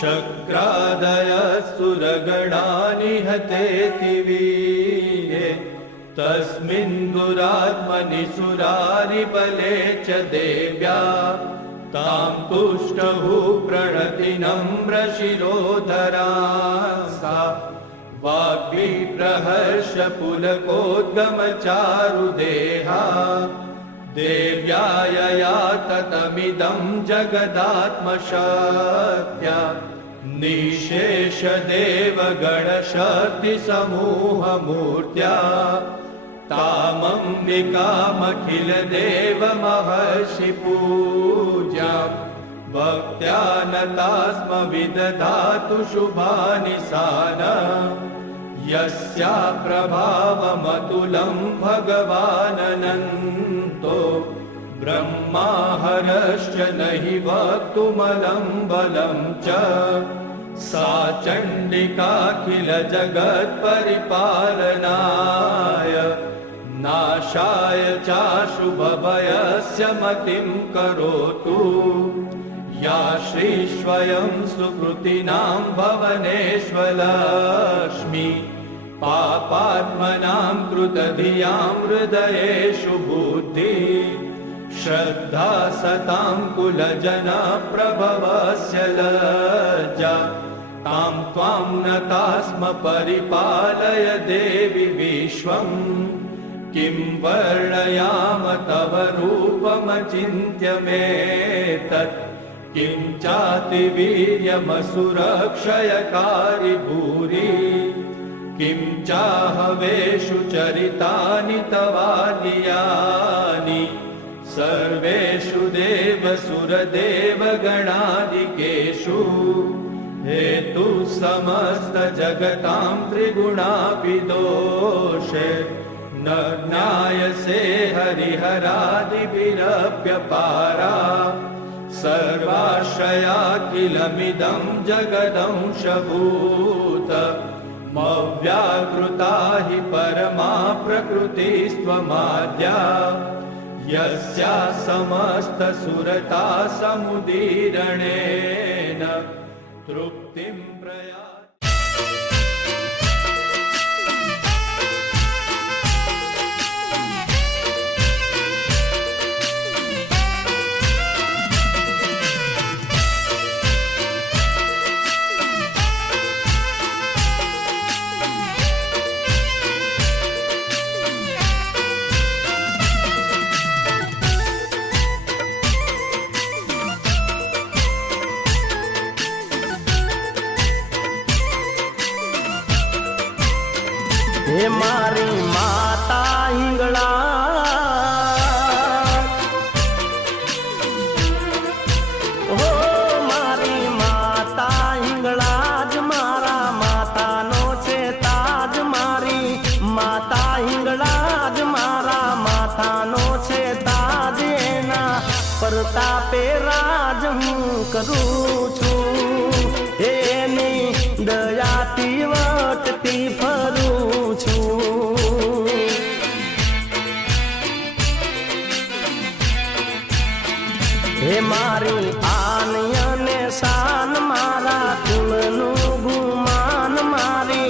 शक्रादयसुरगणा निहतेति वीर्ये तस्मिन् दुरात्मनि सुरारिबले च देव्या तां तुष्टुः प्रणतिनम्रशिरोधरा सा वाग्विप्रहर्षपुलकोद्गमचारुदेहा देव्या यया ततमिदं जगदात्मशक्त्या निशेषदेवगणशक्तिसमूहमूर्त्या तामम्बिकामखिलदेवमहर्षिपूज्या भक्त्या नतास्म विदधातु शुभानि सान यस्या प्रभावमतुलं भगवाननन्तो ब्रह्माहरश्च नहि वक्तुमलं बलं च सा चण्डिकाखिल जगत्परिपालनाय नाशाय चाशुभभयस्य मतिं करोतु या श्रीस्वयं सुकृतिनां भवनेष्वलक्ष्मी पापात्मनां कृतधियां हृदयेषु बुद्धि श्रद्धा सतां कुलजनप्रभवस्य लज्जा तां त्वां नतास्म परिपालय देवि विश्वम् किं वर्णयाम तव रूपमचिन्त्यमेतत् किं चातिवीर्यमसुरक्षयकारि भूरि किं चाहवेषु चरितानि तवान्यानि सर्वेषु देवसुरदेवगणादिकेषु हेतु समस्त जगतां त्रिगुणापि दोषे न ज्ञायसे हरिहरादिभिरप्यपारा सर्वाश्रयाखिलमिदं जगदंशभूत मव्याकृता हि परमा प्रकृतिस्त्वमाद्या यस्या समस्तसुरता समुदीरणेन तृप्तिं प्रयाति। हे मारी माता हिंगळा हो मारी माता हिंगळा ज मारा माता नो छे ताज मारी माता हिंगळा ज मारा माता नो छे ताज एना प्रतापे राज हूँ करूँ छूं एनी दयाती वटती फरूं हे मारी आनयने शान मारा कुलनु गुमान मारी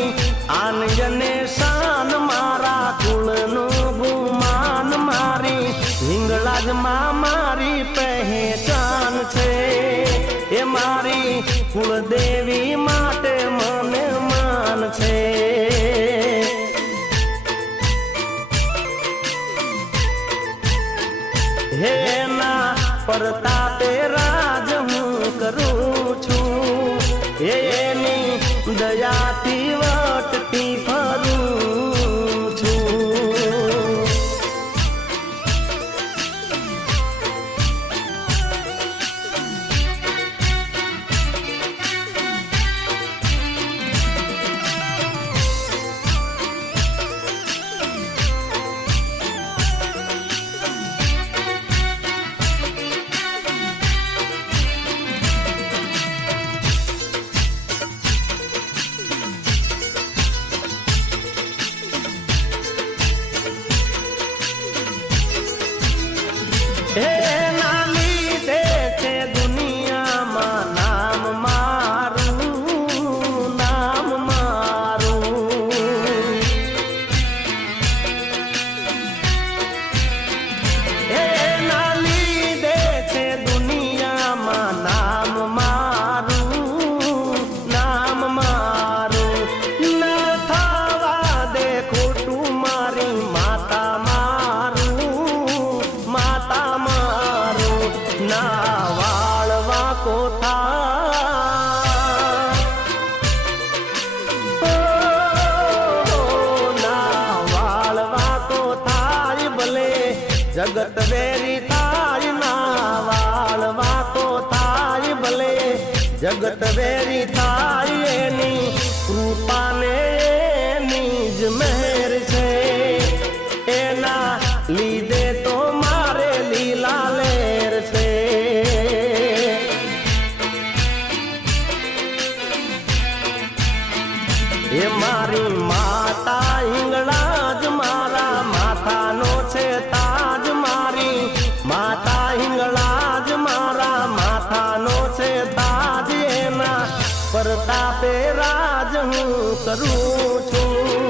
आनयने शान मारा कुलनु गुमान मारी हिंगलाज मां मारी पहचान छे हे मारी कुलदेवी माटे मने मान छे हे ना प्रतापे राज हूँ करूँ छूं एनी दयाती वटती फरूं छूं। ના વાળવા કોથા ના વાળવા કોથાય ભલે જગત વેરી થાય ના વાળવા કોથાય ભલે જગત વેરી થાય એની કૃપાને એની જ મહેર છે એના લીધે તો મારે લીલા લેર છે એ મારી માતા હિંગળાજ મારા માથાનો છે તાજ મારી માતા હિંગળાજ મારા માથાનો છે તાજ એના પ્રતાપે રાજ હું કરું છું